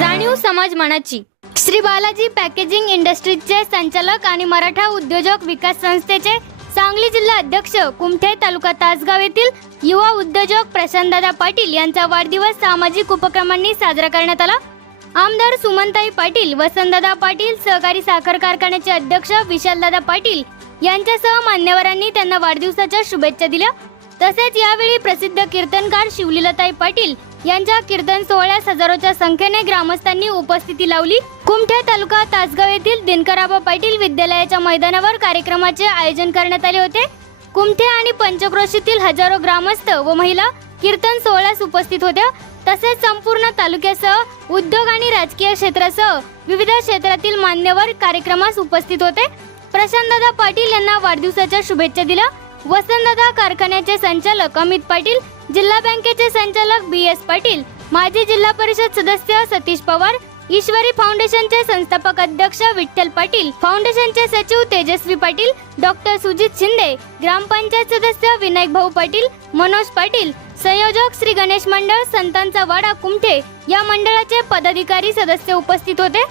जाणीव समाजमानाची श्री बालाजी पॅकेजिंग इंडस्ट्रीजचे संचालक आणि मराठा उद्योजक विकास संस्थेचे सांगली जिल्हा अध्यक्ष कुमठे तालुका तासगाव येथील युवा उद्योजक प्रशांतदादा पाटील यांचा वाढदिवस सामाजिक उपक्रमांनी साजरा करण्यात आला. आमदार सुमनताई पाटील वसंतदादा पाटील सहकारी साखर कारखान्याचे अध्यक्ष विशालदादा पाटील यांच्यासह मान्यवरांनी त्यांना वाढदिवसाच्या शुभेच्छा दिल्या. तसेच यावेळी प्रसिद्ध कीर्तनकार शिवलीलाताई पाटील यांच्या कीर्तन सोहळ्यास हजारोच्या संख्येने ग्रामस्थांनी उपस्थिती लावली. कुमठा तालुका तासगाव येथील दिनकराबा पाटील विद्यालयाच्या मैदानावर कार्यक्रमाचे आयोजन करण्यात आले होते. कुमठे आणि पंचक्रोशीतील हजारो ग्रामस्थ व महिला कीर्तन सोहळ्यास उपस्थित होत्या. तसेच संपूर्ण तालुक्यासह उद्योग आणि राजकीय क्षेत्रासह विविध क्षेत्रातील मान्यवर कार्यक्रमास उपस्थित होते. प्रशांतदादा पाटील यांना वाढदिवसाच्या शुभेच्छा दिल्या. वसंतदादा कारखान्याचे संचालक अमित पाटील जिल्हा बँकेचे संचालक बी एस पाटील माजी जिल्हा परिषद सदस्य सतीश पवार ईश्वरी फाउंडेशनचे संस्थापक अध्यक्ष विठ्ठल पाटील फाउंडेशनचे सचिव तेजस्वी पाटील डॉक्टर सुजित शिंदे ग्रामपंचायत सदस्य विनायक भाऊ पाटील मनोज पाटील संयोजक श्री गणेश मंडळ संतांचा वाडा कुमठे या मंडळाचे पदाधिकारी सदस्य उपस्थित होते.